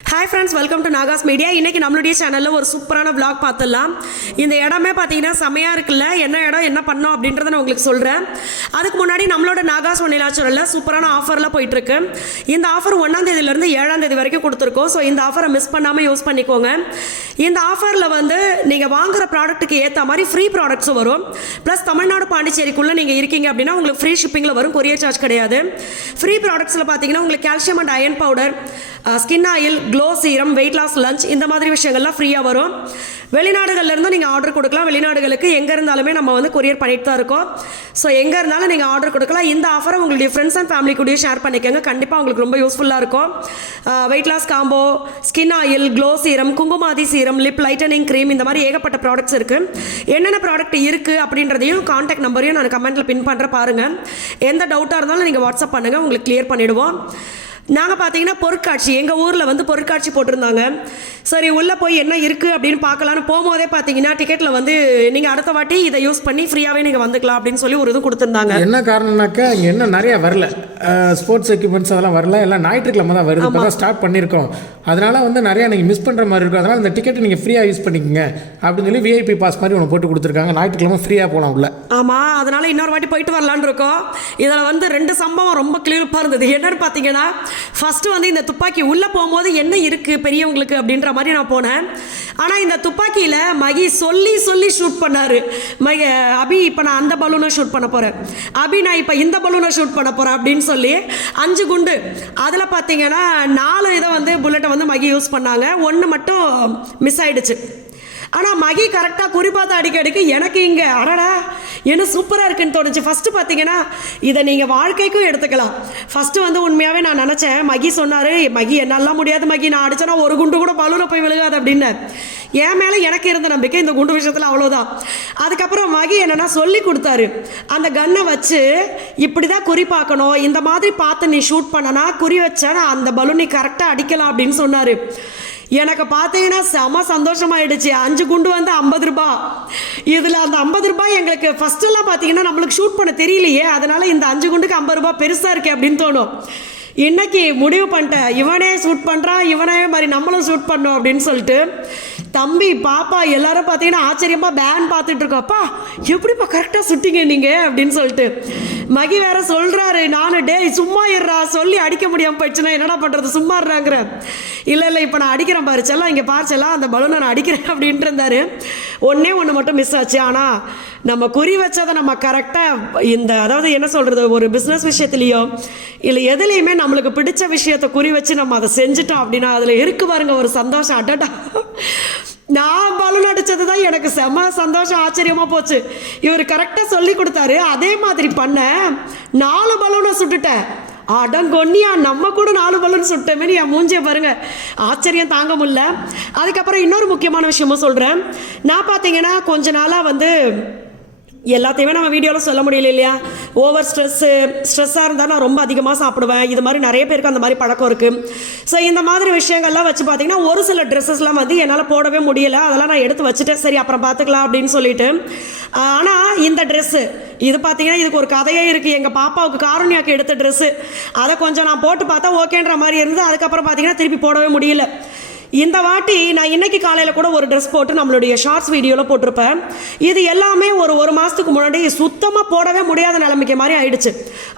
Hi friends, welcome to Nagas Media. இன்னைக்கு நம்மளுடைய சேனல்ல ஒரு சூப்பரான vlog பார்த்தலாம். இந்த இடமே பாத்தீங்கன்னா செமையா இருக்குல்ல. என்ன இடம் என்ன பண்ணோம் அப்படின்றத நான் உங்களுக்கு சொல்றேன். அதுக்கு முன்னாடி நம்மளோட நாகாஸ் ஒன்னிலாச்சூர்ல சூப்பரான ஆஃபர்ல போயிட்டு இருக்கு. இந்த ஆஃபர் 1ஆம் தேதியில இருந்து 7ஆம் தேதி வரைக்கும் கொடுத்திருக்கோம். சோ இந்த ஆஃபரை மிஸ் பண்ணாம யூஸ் பண்ணிக்கோங்க. இந்த ஆஃபர்ல வந்து நீங்க வாங்குற ப்ராடக்ட்டுக்கு ஏத்த மாதிரி ஃப்ரீ ப்ராடக்ட்ஸ் வரும். பிளஸ் தமிழ்நாடு பாண்டிச்சேரிக்குள்ள நீங்க இருக்கீங்க அப்படின்னா உங்களுக்கு ஃப்ரீ ஷிப்பிங்ல வரும். கொரியர் சார்ஜ் கிடையாது. ஃப்ரீ ப்ராடக்ட்ஸ்ல பாத்தீங்கன்னா உங்களுக்கு calcium and iron powder, skin oil, glow serum, weight loss lunch இந்த மாதிரி விஷயங்கள்லாம் ஃப்ரீயாக வரும். வெளிநாடுகள்ல இருந்து நீங்கள் ஆர்டர் கொடுக்கலாம். வெளிநாடுகளுக்கு எங்கே இருந்தாலுமே நம்ம வந்து கொரியர் பண்ணிட்டு தான் இருக்கோம். ஸோ எங்கே இருந்தாலும் நீங்கள் ஆர்டர் கொடுக்கலாம். இந்த ஆஃபரை உங்களுடைய ஃப்ரெண்ட்ஸ் அண்ட் ஃபேமிலி கூடயே ஷேர் பண்ணிக்கோங்க. கண்டிப்பாக உங்களுக்கு ரொம்ப யூஸ்ஃபுல்லாக இருக்கும். Weight loss combo, skin oil, glow serum, Kumkumadi serum, lip lightening cream இந்த மாதிரி ஏகப்பட்ட ப்ராடக்ட்ஸ் இருக்குது. என்னென்ன ப்ராடக்ட் இருக்குது அப்படின்றதையும் கான்டாக்ட் நம்பரையும் நான் கமெண்ட்டில் பின் பண்ணுற பாருங்கள். எந்த டவுட்டாக இருந்தாலும் நீங்கள் வாட்ஸ்அப் பண்ணுங்கள், உங்களுக்கு கிளியர் பண்ணிவிடுவோம். நாங்கள் பார்த்தீங்கன்னா பொருட்காட்சி எங்கள் ஊரில் வந்து பொருட்காட்சி போட்டிருந்தாங்க. சரி உள்ளே போய் என்ன இருக்குது அப்படின்னு பார்க்கலான்னு போகும்போதே பார்த்தீங்கன்னா டிக்கெட்டில் வந்து நீங்கள் அடுத்த வாட்டி இதை யூஸ் பண்ணி ஃப்ரீயாகவே நீங்கள் வந்துக்கலாம் அப்படின்னு சொல்லி ஒரு இது கொடுத்துருந்தாங்க. என்ன காரணம்னாக்கா இங்கே என்ன நிறைய வரல, ஸ்போர்ட்ஸ் எக்யூப்மெண்ட்ஸ் அதெல்லாம் வரல, எல்லாம் ஞாயிற்றுக்கிழமை தான் வருது. இப்போ தான் ஸ்டார்ட் பண்ணியிருக்கோம். அதனால் வந்து நிறையா நீங்கள் மிஸ் பண்ணுற மாதிரி இருக்கும். அதனால் இந்த டிக்கெட்டை நீங்கள் ஃப்ரீயாக யூஸ் பண்ணிக்கோங்க அப்படின்னு சொல்லி விஐபி பாஸ் மாதிரி ஒன்று போட்டு கொடுத்துருக்காங்க. ஞாயிற்றுக்கிழமை ஃப்ரீயாக போகலாம் உள்ள. ஆமாம், அதனால் இன்னொரு வாட்டி போயிட்டு வரலான்னு இருக்கோம். இதில் வந்து 2 சம்பவம் ரொம்ப கிளியராக இருந்தது. என்னன்னு பார்த்தீங்கன்னா, ஃபஸ்ட்டு வந்து இந்த துப்பாக்கி உள்ளே போகும்போது என்ன இருக்குது பெரியவங்களுக்கு அப்படின்ற மாதிரி நான் போனேன். ஆனால் இந்த துப்பாக்கியில் மகி சொல்லி சொல்லி ஷூட் பண்ணார். அபி இப்போ நான் அந்த பலூனை ஷூட் பண்ண போகிறேன், அபி நான் இப்போ இந்த பலூனை ஷூட் பண்ண போகிறேன் அப்படின்னு சொல்லி 5 குண்டு. அதில் பார்த்தீங்கன்னா 4 இதை வந்து புல்லட்டை வந்து மகி யூஸ் பண்ணாங்க. 1 மட்டும் மிஸ் ஆயிடுச்சு. ஆனால் மகி கரெக்டாக குறிப்பாக அடிக்க எனக்கு இங்கே அடடா என்ன சூப்பராக இருக்குன்னு தோணுச்சு. ஃபஸ்ட்டு பார்த்தீங்கன்னா இதை நீங்கள் வாழ்க்கைக்கும் எடுத்துக்கலாம். ஃபஸ்ட்டு வந்து உண்மையாகவே நான் நினச்சேன், மகி சொன்னார், மகி என்னாலாம் முடியாது மகி, நான் அடித்தேன்னா ஒரு குண்டு கூட பலூனை போய் விழுகாது அப்படின்னு. என் மேலே எனக்கு இருந்த நம்பிக்கை இந்த குண்டு விஷயத்தில் அவ்வளோதான். அதுக்கப்புறம் மகி என்னென்னா சொல்லி கொடுத்தாரு, அந்த கன்னை வச்சு இப்படி தான் குறி பார்க்கணும், இந்த மாதிரி பார்த்து நீ ஷூட் பண்ணனா குறி வச்சா அந்த பலூன் நீ கரெக்டாக அடிக்கலாம் அப்படின்னு சொன்னார். எனக்கு பார்த்தீங்கன்னா செம சந்தோஷமாயிடுச்சு. 5 குண்டு வந்து 50 ரூபாய். இதில் அந்த 50 ரூபாய் எங்களுக்கு ஃபஸ்ட்டெல்லாம் பார்த்தீங்கன்னா நம்மளுக்கு ஷூட் பண்ண தெரியலையே, அதனால் இந்த 5 குண்டுக்கு 50 ரூபாய் பெருசாக இருக்கே அப்படின்னு தோணும். இன்னைக்கு முடிவு பண்ணிட்டேன், இவனே ஷூட் பண்ணுறான், இவனே மாதிரி நம்மளும் ஷூட் பண்ணோம் அப்படின்னு சொல்லிட்டு. தம்பி பாப்பா எல்லாரும் பார்த்தீங்கன்னா ஆச்சரியமாக பேன் பார்த்துட்டு இருக்கோப்பா, எப்படிப்பா கரெக்டாக சுட்டிங்க நீங்கள் அப்படின்னு சொல்லிட்டு. மகி வேற சொல்கிறாரு, நானும் டே சும்மா இருறா, சொல்லி அடிக்க முடியாமல் போயிடுச்சுன்னா என்னடா பண்ணுறது, சும்மா இருறாங்கிறேன். இல்லை இப்போ நான் அடிக்கிறேன் பாரு செல்லாம், இங்கே பாரு செல்லாம், அந்த பலூனை நான் அடிக்கிறேன் அப்படின்ட்டு இருந்தாரு. ஒன்று மட்டும் மிஸ் ஆச்சு. ஆனால் நம்ம குறி வச்சதை நம்ம கரெக்டாக இந்த அதாவது என்ன சொல்கிறது, ஒரு பிஸ்னஸ் விஷயத்துலையோ இல்லை எதுலேயுமே நம்மளுக்கு பிடிச்ச விஷயத்தை குறி வச்சு நம்ம அதை செஞ்சுட்டோம் அப்படின்னா அதில் இருக்கு பாருங்க ஒரு சந்தோஷம். அடடா, நான் பலூன் அடித்தது தான் எனக்கு செம சந்தோஷம், ஆச்சரியமாக போச்சு. இவர் கரெக்டாக சொல்லி கொடுத்தாரு, அதே மாதிரி பண்ண 4 பலூனை சுட்டுட்டேன். அடங்கொன்னியா, நம்ம கூட 4 பலூன் சுட்டமே, என் மூஞ்சியை பாருங்க, ஆச்சரியம் தாங்க முடியல. அதுக்கப்புறம் இன்னொரு முக்கியமான விஷயமும் சொல்கிறேன். நான் பார்த்தீங்கன்னா கொஞ்ச நாளாக வந்து எல்லாத்தையுமே நம்ம வீடியோவில் சொல்ல முடியல இல்லையா, ஓவர் ஸ்ட்ரெஸ்ஸாக இருந்தால் நான் ரொம்ப அதிகமாக சாப்பிடுவேன். இது மாதிரி நிறைய பேருக்கு அந்த மாதிரி பழக்கம் இருக்குது. ஸோ இந்த மாதிரி விஷயங்கள்லாம் வச்சு பார்த்தீங்கன்னா ஒரு சில ட்ரெஸ்ஸஸ்லாம் வந்து என்னால் போடவே முடியலை. அதெல்லாம் நான் எடுத்து வச்சுட்டேன், சரி அப்புறம் பார்த்துக்கலாம் அப்படின்னு சொல்லிட்டு. ஆனால் இந்த ட்ரெஸ்ஸு இது பார்த்தீங்கன்னா இதுக்கு ஒரு கதையே இருக்குது. எங்கள் பாப்பாவுக்கு காரணியாக்கு எடுத்த ட்ரெஸ்ஸு, அதை கொஞ்சம் நான் போட்டு பார்த்தா ஓகேன்ற மாதிரி இருந்தது. அதுக்கப்புறம் பார்த்தீங்கன்னா திருப்பி போடவே முடியல. இந்த வாட்டி நான் இன்னைக்கு காலையில் கூட ஒரு ட்ரெஸ் போட்டு நம்மளுடைய ஷார்ட்ஸ் வீடியோவில் போட்டிருப்பேன். இது எல்லாமே ஒரு மாதத்துக்கு முன்னாடி சுத்தமாக போடவே முடியாத நிலைமைக்கு மாதிரி ஆயிடுச்சு.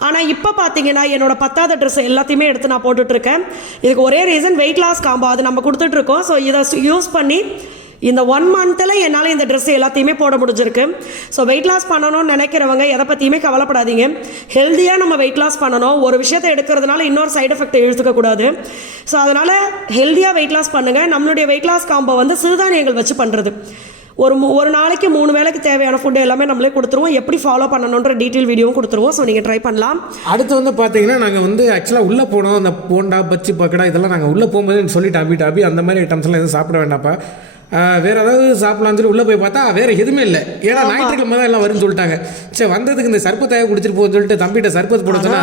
ஆனால் இப்போ பார்த்தீங்கன்னா என்னோட 10வது ட்ரெஸ் எல்லாத்தையுமே எடுத்து நான் போட்டுட்ருக்கேன். இதுக்கு ஒரே ரீசன் வெயிட் லாஸ் காம்போ, அது நம்ம கொடுத்துட்ருக்கோம். ஸோ இதை யூஸ் பண்ணி இந்த 1 மந்தில் என்னால் இந்த ட்ரெஸ் எல்லாத்தையுமே போட முடிஞ்சிருக்கு. ஸோ வெயிட் லாஸ் பண்ணணும்னு நினைக்கிறவங்க எதை பற்றியுமே கவலைப்படாதீங்க. ஹெல்த்தியாக நம்ம வெயிட் லாஸ் பண்ணணும். ஒரு விஷயத்தை எடுக்கிறதுனால இன்னொரு சைடு எஃபெக்டை எடுத்துக்கக்கூடாது. ஸோ அதனால் ஹெல்த்தியாக வெயிட் லாஸ் பண்ணுங்கள். நம்மளுடைய வெயிட் லாஸ் காம்போ வந்து சிறுதானியங்கள் வச்சு பண்ணுறது. ஒரு நாளைக்கு 3 வேளைக்கு தேவையான ஃபுட்டு எல்லாமே நம்மளே கொடுத்துருவோம். எப்படி ஃபாலோ பண்ணணுன்ற டீட்டெயில் வீடியோவும் கொடுத்துருவோம். ஸோ நீங்கள் ட்ரை பண்ணலாம். அடுத்து வந்து பார்த்தீங்கன்னா நாங்கள் வந்து ஆக்சுவலாக உள்ளே போனோம். அந்த போண்டா, பச்சி, பக்கடா இதெல்லாம் நாங்கள் உள்ளே போகும்போது சொல்லிட்டு டாபி அந்த மாதிரி ஐட்டம்ஸ்லாம் எதுவும் சாப்பிட வேண்டாப்பா, வேறு ஏதாவது சாப்பிடலாம்னு சொல்லி உள்ளே போய் பார்த்தா வேறு எதுவுமே இல்லை. ஏன்னா ஞாயிற்றுக்கிழமை தான் எல்லாம் வரும்னு சொல்லிட்டாங்க. சரி வந்ததுக்கு இந்த சர்பத்தாயை குடிச்சிட்டு போன்னு சொல்லிட்டு தம்பிகிட்ட சர்பத் போட சொன்னா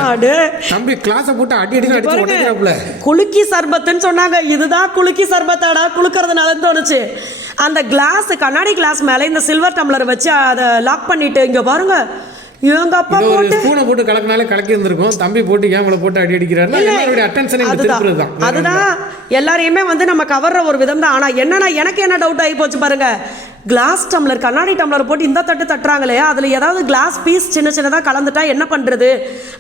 தம்பி கிளாஸை போட்டு அடி அடிச்சு உடைக்கிறாப்புல. குலுக்கி சர்பத்துன்னு சொன்னாங்க. இதுதான் குலுக்கி சர்பத்தாடா, குளுக்கிறதுனால தோணுச்சு. அந்த கிளாஸ், கண்ணாடி கிளாஸ் மேலே இந்த சில்வர் டம்ளர் வச்சு அதை லாக் பண்ணிட்டு இங்கே பாருங்க இவங்க அப்பா இது ஒரு போட்டு ஸ்பூனை போட்டு கலக்கினாலே கலக்கி இருந்திருக்கும். தம்பி போட்டு கேமரா போட்டு அடி அடிக்கிறாருன்னா எல்லாருடைய அட்டென்ஷனை திருப்புறது தான். அதுதான் எல்லாரையுமே வந்து நம்ம கவர்ற ஒரு விதம் தான். ஆனா என்னன்னா எனக்கு என்ன டவுட் ஆகி போச்சு பாருங்க, கிளாஸ் டம்ளர் கண்ணாடி டம்ளர் போட்டு இந்த தட்டு தட்டுறாங்களே, அதில் ஏதாவது கிளாஸ் பீஸ் சின்ன சின்னதாக கலந்துட்டா என்ன பண்ணுறது?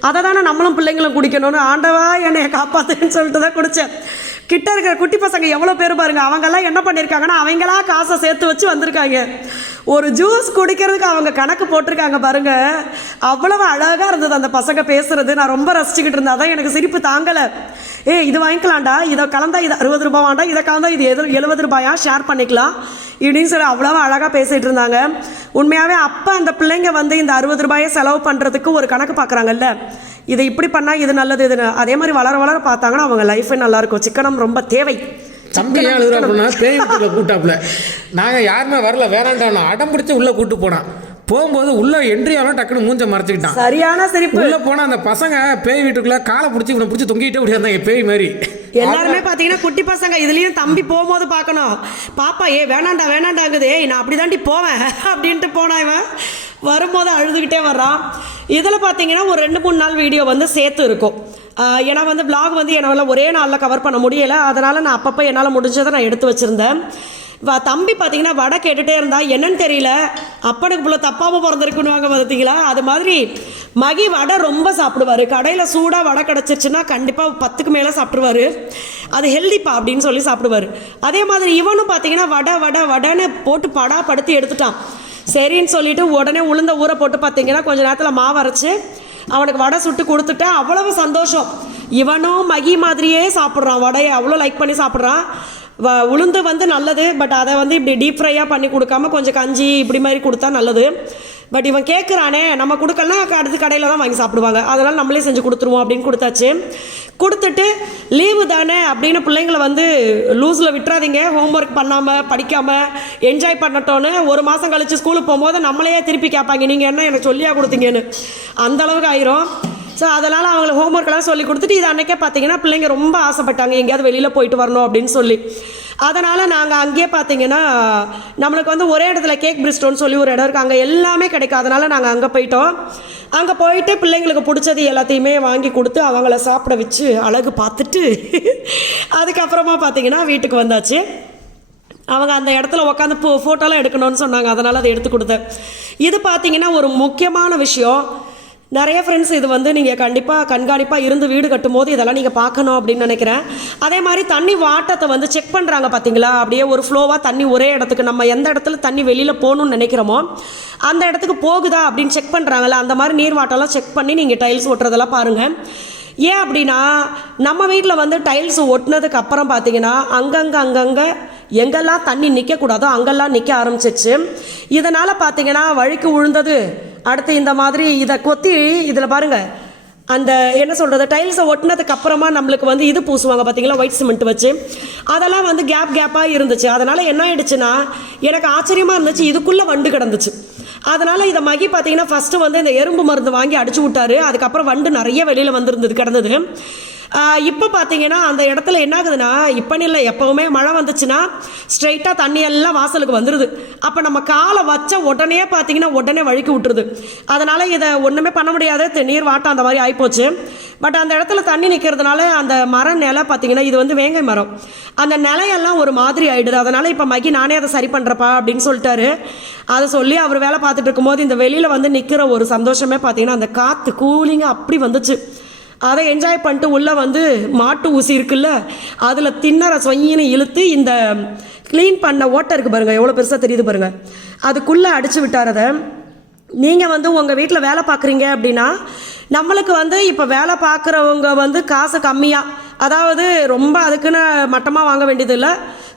அதை தானே நம்மளும் பிள்ளைங்களும் குடிக்கணும்னு ஆண்டவா என்னைய காப்பாத்துன்னு சொல்லிட்டு தான் குடித்தேன். கிட்ட இருக்கிற குட்டி பசங்க எவ்வளோ பேர் பாருங்க, அவங்கெல்லாம் என்ன பண்ணியிருக்காங்கன்னா அவங்களா காசை சேர்த்து வச்சு வந்திருக்காங்க. ஒரு ஜூஸ் குடிக்கிறதுக்கு அவங்க கணக்கு போட்டிருக்காங்க பாருங்க. அவ்வளவு அழகாக இருந்தது அந்த பசங்க பேசுறது. நான் ரொம்ப ரசிச்சுக்கிட்டு இருந்தேன். அதான் எனக்கு சிரிப்பு தாங்கலை. இது வாங்கிக்கலாம்டா, இதை கலந்தா இது 60 ரூபாவாண்டா, இதை கலந்தா இது 70 ரூபாயா, ஷேர் பண்ணிக்கலாம் இப்படின்னு சொல்லி அவ்வளோ அழகாக பேசிகிட்டு இருந்தாங்க. உண்மையாகவே அப்போ அந்த பிள்ளைங்க வந்து இந்த 60 ரூபாயை செலவு பண்ணுறதுக்கு ஒரு கணக்கு பார்க்குறாங்கல்ல, இதை இப்படி பண்ணால் இது நல்லது, இது அதே மாதிரி வளர வளர பார்த்தாங்கன்னா அவங்க லைஃபே நல்லாயிருக்கும். சிக்கனம் ரொம்ப தேவை. தம்பி ஏன் எழுதுறா அப்படின்னா பேய் வீட்டுல கூட்டாப்புல நாங்கள் யாருமே வரல வேணான்டா அடம் பிடிச்சி உள்ளே கூட்டு போனான். போகும்போது உள்ள என்ட்ரி ஆகலாம் டக்குன்னு மூஞ்ச மறைச்சிக்கிட்டான். சரியான சிரிப்பு. உள்ள போனா அந்த பசங்க பேய் வீட்டுக்குள்ள காலை பிடிச்சி இவனை பிடிச்சி தொங்கிட்டே முடியாதாங்க பேய் மாதிரி. எல்லாருமே பாத்தீங்கன்னா குட்டி பசங்க. இதுலயும் தம்பி போகும்போது பார்க்கணும், பாப்பா வேணாண்டா வேணாண்டாங்குது, நான் அப்படிதாண்டி போவேன் அப்படின்ட்டு போனா இவன் வரும்போது அழுதுகிட்டே வர்றான். இதில் பார்த்தீங்கன்னா ஒரு 2-3 நாள் வீடியோ வந்து சேர்த்து இருக்கும். ஏன்னா வந்து vlog வந்து என்னால் ஒரே நாளில் கவர் பண்ண முடியலை. அதனால் நான் அப்பப்போ என்னால் முடிஞ்சதை நான் எடுத்து வச்சுருந்தேன். தம்பி பார்த்தீங்கன்னா வடை கேட்டுகிட்டே இருந்தா, என்னன்னு தெரியல, அப்பனுக்கு இவ்வளோ தப்பாமல் பிறந்திருக்குன்னுவாங்க பார்த்தீங்களா, அது மாதிரி மகி வடை ரொம்ப சாப்பிடுவார். கடையில் சூடாக வடை கிடச்சிருச்சுன்னா கண்டிப்பாக 10க்கு மேலே சாப்பிடுவார். அது ஹெல்திப்பா அப்படின்னு சொல்லி சாப்பிடுவார். அதே மாதிரி இவனும் பார்த்தீங்கன்னா வடை வடை வடைன்னு போட்டு படுத்தி எடுத்துட்டான். சரின்னு சொல்லிட்டு உடனே உளுந்த ஊற போட்டு பார்த்தீங்கன்னா கொஞ்சம் நேரத்தில் மாவு அரைச்சி அவனுக்கு வடை சுட்டு கொடுத்துட்டேன். அவ்வளவு சந்தோஷம். இவனும் மகி மாதிரியே சாப்பிட்றான், வடையை அவ்வளோ லைக் பண்ணி சாப்பிட்றான். உளுந்து வந்து நல்லது, பட் அதை வந்து இப்படி டீப் ஃப்ரையாக பண்ணி கொடுக்காம கொஞ்சம் கஞ்சி இப்படி மாதிரி கொடுத்தா நல்லது. பட் இவன் கேட்குறானே, நம்ம கொடுக்கலனா அடுத்து கடையில் தான் வாங்கி சாப்பிடுவாங்க, அதனால் நம்மளே செஞ்சு கொடுத்துருவோம் அப்படின்னு கொடுத்தாச்சு. கொடுத்துட்டு லீவு தானே அப்படின்னு பிள்ளைங்களை வந்து லூஸில் விட்டுறாதீங்க, ஹோம்ஒர்க் பண்ணாமல் படிக்காமல் என்ஜாய் பண்ணட்டோன்னு. 1 மாதம் கழித்து ஸ்கூலுக்கு போகும்போது நம்மளையே திருப்பி கேட்பாங்க, நீங்கள் என்ன எனக்கு சொல்லியா கொடுத்தீங்கன்னு. அந்தளவுக்கு ஆயிரும். ஸோ அதனால் அவங்களுக்கு ஹோம்ஒர்க்கெல்லாம் சொல்லி கொடுத்துட்டு, இது அன்றைக்கே பார்த்தீங்கன்னா பிள்ளைங்க ரொம்ப ஆசைப்பட்டாங்க எங்கேயாவது வெளியில் போயிட்டு வரணும் அப்படின்னு சொல்லி. அதனால் நாங்கள் அங்கேயே பார்த்தீங்கன்னா நம்மளுக்கு வந்து ஒரே இடத்துல கேக் பிரிஸ்டோன்னு சொல்லி ஒரு இடம் இருக்குது, அங்கே எல்லாமே கிடைக்கும். அதனால் நாங்கள் அங்கே போயிட்டோம். அங்கே போயிட்டு பிள்ளைங்களுக்கு பிடிச்சது எல்லாத்தையுமே வாங்கி கொடுத்து அவங்கள சாப்பிட வச்சு அழகு பார்த்துட்டு அதுக்கப்புறமா பார்த்தீங்கன்னா வீட்டுக்கு வந்தாச்சு. அவங்க அந்த இடத்துல உட்காந்து ஃபோட்டோலாம் எடுக்கணும்னு சொன்னாங்க, அதனால் அதை எடுத்து கொடுத்தேன். இது பார்த்தீங்கன்னா ஒரு முக்கியமான விஷயம். நிறைய ஃப்ரெண்ட்ஸ் இது வந்து நீங்கள் கண்டிப்பாக கண்காணிப்பாக இருந்து வீடு கட்டும் போது இதெல்லாம் நீங்கள் பார்க்கணும் அப்படின்னு நினைக்கிறேன். அதே மாதிரி தண்ணி வாட்டத்தை வந்து செக் பண்ணுறாங்க பார்த்தீங்களா, அப்படியே ஒரு ஃப்ளோவாக தண்ணி ஒரே இடத்துக்கு, நம்ம எந்த இடத்துல தண்ணி வெளியில் போகணுன்னு நினைக்கிறோமோ அந்த இடத்துக்கு போகுதா அப்படின்னு செக் பண்ணுறாங்கல்ல, அந்த மாதிரி நீர் வாட்டெல்லாம் செக் பண்ணி நீங்கள் டைல்ஸ் ஓட்டுறதெல்லாம் பாருங்கள். ஏன் அப்படின்னா நம்ம வீட்டில் வந்து டைல்ஸ் ஒட்டினதுக்கு அப்புறம் பார்த்தீங்கன்னா அங்கங்கே எங்கெல்லாம் தண்ணி நிற்கக்கூடாதோ அங்கெல்லாம் நிற்க ஆரம்பிச்சிச்சு. இதனால் பார்த்தீங்கன்னா வழுக்கு விழுந்தது. அடுத்து இந்த மாதிரி இதை கொத்தி இதில் பாருங்கள், அந்த என்ன சொல்கிறது, டைல்ஸை ஒட்டினதுக்கு அப்புறமா நம்மளுக்கு வந்து இது பூசுவாங்க பார்த்தீங்களா, ஒயிட் சிமெண்ட் வச்சு, அதெல்லாம் வந்து கேப்பாக இருந்துச்சு. அதனால் என்ன ஆயிடுச்சுன்னா எனக்கு ஆச்சரியமாக இருந்துச்சு, இதுக்குள்ளே வண்டு கிடந்துச்சு. அதனால் இதை மகி பார்த்தீங்கன்னா ஃபஸ்ட்டு வந்து இந்த எறும்பு மருந்து வாங்கி அடிச்சு விட்டாரு. அதுக்கப்புறம் வண்டு நிறைய வெளியில் வந்திருந்தது கிடந்தது. இப்போ பார்த்தீங்கன்னா அந்த இடத்துல என்ன ஆகுதுன்னா, இப்போன்னு இல்லை, எப்போவுமே மழை வந்துச்சுன்னா ஸ்ட்ரைட்டாக தண்ணி எல்லாம் வாசலுக்கு வந்துடுது. அப்போ நம்ம காலை வச்ச உடனே பார்த்தீங்கன்னா உடனே வழுக்கி விட்டுருது. அதனால் இதை ஒன்றுமே பண்ண முடியாத நீர் வாட்டம் அந்த மாதிரி ஆகிப்போச்சு. பட் அந்த இடத்துல தண்ணி நிற்கிறதுனால அந்த மரம் நிலை பார்த்தீங்கன்னா இது வந்து வேங்கை மரம், அந்த நிலையெல்லாம் ஒரு மாதிரி ஆகிடுது. அதனால் இப்போ மகி நானே அதை சரி பண்ணுறப்பா அப்படின்னு சொல்லிட்டாரு. அதை சொல்லி அவர் வேலை பார்த்துட்டு இருக்கும்போது இந்த வெளியில் வந்து நிற்கிற ஒரு சந்தோஷமே பார்த்தீங்கன்னா அந்த காற்று கூலிங்காக அப்படி வந்துச்சு. அதை என்ஜாய் பண்ணிட்டு உள்ளே வந்து மாட்டு ஊசி இருக்குல்ல, அதில் தின்னற சொயின்னு இழுத்து இந்த க்ளீன் பண்ண ஓட்டை இருக்குது பாருங்கள், எவ்வளோ பெருசாக தெரியுது பாருங்கள், அதுக்குள்ளே அடித்து விட்டார். அதை நீங்கள் வந்து உங்கள் வீட்டில் வேலை பார்க்குறீங்க அப்படின்னா நம்மளுக்கு வந்து இப்போ வேலை பார்க்குறவங்க வந்து காசு கம்மியாக, அதாவது ரொம்ப அதுக்குன்னு மட்டமாக வாங்க வேண்டியது இல்லை,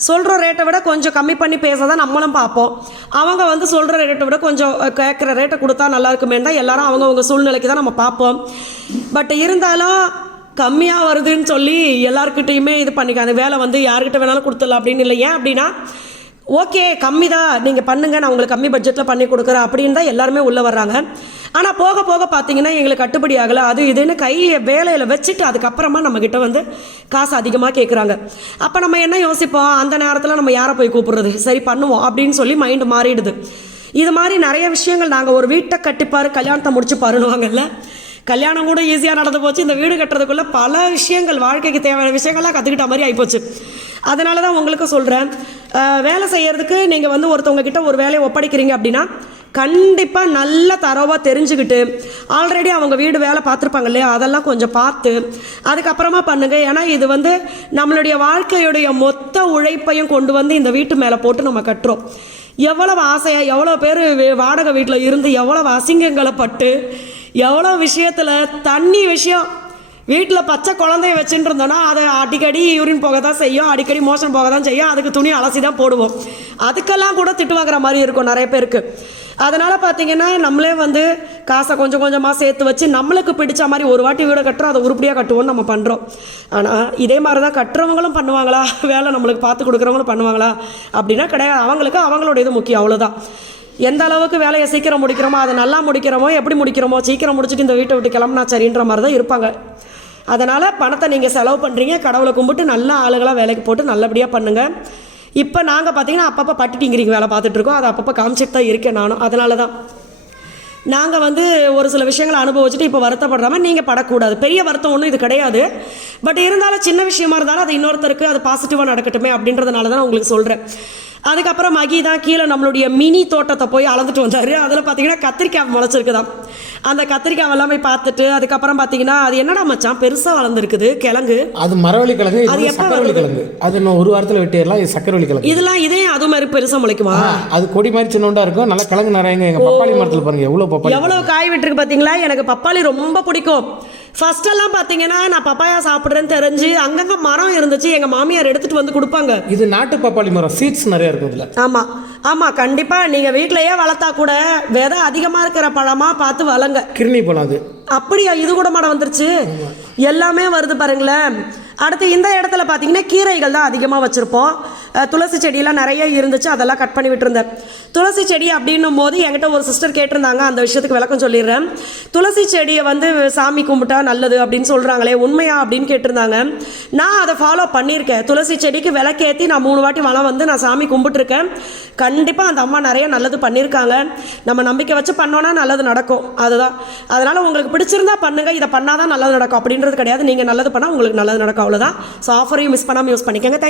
சொல்கிற ரேட்டை விட கொஞ்சம் கம்மி பண்ணி பேச தான் நம்மளும் பார்ப்போம். அவங்க வந்து சொல்கிற ரேட்டை விட கொஞ்சம் கேட்குற ரேட்டை கொடுத்தா நல்லா இருக்குமே தான் எல்லாரும் அவங்கவுங்க சூழ்நிலைக்கு தான் நம்ம பார்ப்போம். பட் இருந்தாலும் கம்மியாக வருதுன்னு சொல்லி எல்லாருக்கிட்டையுமே இது பண்ணிக்காது, வேலை வந்து யார்கிட்ட வேணாலும் கொடுத்துடலாம் அப்படின்னு இல்லை. ஏன் அப்படின்னா ஓகே கம்மி தான், நீங்கள் பண்ணுங்கள், நான் உங்களுக்கு கம்மி பட்ஜெட்டில் பண்ணி கொடுக்குறேன் அப்படின்னு தான் எல்லாருமே உள்ளே வர்றாங்க. ஆனால் போக போக பார்த்தீங்கன்னா எங்களுக்கு கட்டுப்படி ஆகலை, அது இதுன்னு கையை வேலையில் வச்சுட்டு அதுக்கப்புறமா நம்மக்கிட்ட வந்து காசு அதிகமாக கேட்குறாங்க. அப்போ நம்ம என்ன யோசிப்போம், அந்த நேரத்தில் நம்ம யாரை போய் கூப்பிட்றது, சரி பண்ணுவோம் அப்படின்னு சொல்லி மைண்டு மாறிடுது. இது மாதிரி நிறைய விஷயங்கள். நாங்கள் ஒரு வீட்டை கட்டிப்பாரு கல்யாணத்தை முடிச்சு பாருவாங்கல்ல, கல்யாணம் கூட ஈஸியாக நடந்து போச்சு. இந்த வீடு கட்டுறதுக்குள்ளே பல விஷயங்கள், வாழ்க்கைக்கு தேவையான விஷயங்கள்லாம் கற்றுக்கிட்ட மாதிரி ஆகிப்போச்சு. அதனால தான் உங்களுக்கு சொல்கிறேன், வேலை செய்கிறதுக்கு நீங்கள் வந்து ஒருத்தவங்க கிட்ட ஒரு வேலையை ஒப்படைக்கிறீங்க அப்படின்னா கண்டிப்பாக நல்ல தரவாக தெரிஞ்சுக்கிட்டு, ஆல்ரெடி அவங்க வீடு வேலை பார்த்துருப்பாங்க இல்லையா, அதெல்லாம் கொஞ்சம் பார்த்து அதுக்கப்புறமா பண்ணுங்கள். ஏன்னா இது வந்து நம்மளுடைய வாழ்க்கையுடைய மொத்த உழைப்பையும் கொண்டு வந்து இந்த வீட்டு மேலே போட்டு நம்ம கட்டுறோம். எவ்வளவு ஆசையாக எவ்வளோ பேர் வாடகை வீட்டில் இருந்து எவ்வளவு அசிங்கங்களை பட்டு, எவ்வளோ விஷயத்தில் தண்ணி விஷயம், வீட்டில் பச்சை குழந்தைய வச்சுட்டு இருந்தோன்னா அதை அடிக்கடி யூரின் போக தான் செய்யும், அடிக்கடி மோஷன் போக தான் செய்யும், அதுக்கு துணி அலசி தான் போடுவோம். அதுக்கெல்லாம் கூட திட்டு வாங்குற மாதிரி இருக்கும் நிறைய பேருக்கு. அதனால் பார்த்தீங்கன்னா நம்மளே வந்து காசை கொஞ்சம் கொஞ்சமாக சேர்த்து வச்சு நம்மளுக்கு பிடிச்ச மாதிரி ஒரு வாட்டி வீடை கட்டுறோம், அதை உருப்படியாக கட்டுவோம்னு நம்ம பண்ணுறோம். ஆனால் இதே மாதிரி தான் கட்டுறவங்களும் பண்ணுவாங்களா, வேலை நம்மளுக்கு பார்த்து கொடுக்குறவங்களும் பண்ணுவாங்களா அப்படின்னா கிடையாது. அவங்களுக்கு அவங்களோட இது முக்கியம், அவ்வளோதான். எந்த அளவுக்கு வேலையை சீக்கிரம் முடிக்கிறோமோ, அதை நல்லா முடிக்கிறோமோ, எப்படி முடிக்கிறோமோ, சீக்கிரம் முடிச்சுட்டு இந்த வீட்டை விட்டு கிளம்புனா சரின்ற மாதிரி தான் இருப்பாங்க. அதனால் பணத்தை நீங்கள் செலவு பண்ணுறீங்க, கடவுளை கும்பிட்டு நல்ல ஆளுகளாக வேலைக்கு போட்டு நல்லபடியாக பண்ணுங்கள். இப்போ நாங்கள் பார்த்தீங்கன்னா அப்பப்போ பட்டிட்டிங்கிறீங்க வேலை பார்த்துட்ருக்கோம், அதை அப்பப்போ காமிச்சிட்டு தான் இருக்கேன் நானும். அதனால தான் நாங்கள் வந்து ஒரு சில விஷயங்களை அனுபவிச்சுட்டு இப்போ வருத்தப்படுறாமல் நீங்கள் படக்கூடாது. பெரிய வருத்தம் ஒன்றும் இது கிடையாது. பட் இருந்தாலும் சின்ன விஷயமா இருந்தாலும் அது இன்னொருத்தருக்கு அது பாசிட்டிவாக நடக்கட்டுமே அப்படின்றதுனால தான் உங்களுக்கு சொல்கிறேன். அதுக்கப்புறம் மகி தான் கீழே நம்மளுடைய மினி தோட்டத்தை போய் அளந்துட்டு வந்தார். அதில் பார்த்தீங்கன்னா கத்திரிக்காய் முளைச்சிருக்குதான். அந்த கத்திரிக்காவெல்லாம் போய் பார்த்துட்டு அதுக்கப்புறம் பார்த்தீங்கன்னா அது என்னடா மச்சான் பெருசாக வளர்ந்துருக்குது கிழங்கு, அது மரவள்ளி கிழங்கு, அது சக்கரவள்ளி கிழங்கு. அது இன்னும் ஒரு வாரத்தில் வெட்டிடலாம். இது சக்கரவள்ளி கிழங்கு. இதெல்லாம் இதே அது மாதிரி பெருசாக முளைக்குமா? அது கொடி மாதிரி சின்னோண்டா இருக்கும், நல்லா கிழங்கு நிறையங்க. எங்கள் பப்பாளி மரத்தில் பாருங்க எவ்வளோ காய் விட்டுருக்கு பார்த்தீங்களா. எனக்கு பப்பாளி ரொம்ப பிடிக்கும். ஃபர்ஸ்டெல்லாம் பார்த்தீங்கன்னா நான் பப்பாயா சாப்பிட்றேன்னு தெரிஞ்சு அங்கங்கே மரம் இருந்துச்சு, எங்கள் மாமியார் எடுத்துகிட்டு வந்து கொடுப்பாங்க. இது நாட்டு பப்பாளி மரம், சீட்ஸ் நிறைய இருக்கும் இதில். ஆமாம் ஆமாம், கண்டிப்பாக நீங்கள் வீட்டிலையே வளர்த்தா கூட விதை அதிகமாக இருக்கிற பழமாக பார்த்து வளங்க. கிருணி பழம் அது. அப்படியா? இது கூட மாடம் வந்துருச்சு, எல்லாமே வருது பாருங்களேன். அடுத்து இந்த இடத்துல பார்த்தீங்கன்னா கீரைகள் தான் அதிகமாக வச்சுருப்போம். துளசி செடியெல்லாம் நிறைய இருந்துச்சு, அதெல்லாம் கட் பண்ணி விட்டுருந்தேன். துளசி செடி அப்படின்னும் போது என்கிட்ட ஒரு சிஸ்டர் கேட்டிருந்தாங்க, அந்த விஷயத்துக்கு விளக்கம் சொல்லிடுறேன். துளசி செடியை வந்து சாமி கும்பிட்டா நல்லது அப்படின்னு சொல்கிறாங்களே, உண்மையா அப்படின்னு கேட்டிருந்தாங்க. நான் அதை ஃபாலோ பண்ணியிருக்கேன். துளசி செடிக்கு விளக்கேற்றி நான் 3 வாட்டி வளம் வந்து நான் சாமி கும்பிட்டுருக்கேன். கண்டிப்பாக அந்த அம்மா நிறைய நல்லது பண்ணியிருக்காங்க. நம்ம நம்பிக்கை வச்சு பண்ணோன்னா நல்லது நடக்கும், அதுதான். அதனால் உங்களுக்கு பிடிச்சிருந்தா பண்ணுங்கள், இதை பண்ணாதான் நல்லது நடக்கும் அப்படின்றது கிடையாது. நீங்கள் நல்லது பண்ணால் உங்களுக்கு நல்லது நடக்கும், அவ்வளோதான். ஸோ ஆஃபரையும் மிஸ் பண்ணாமல் யூஸ் பண்ணிக்கோங்க.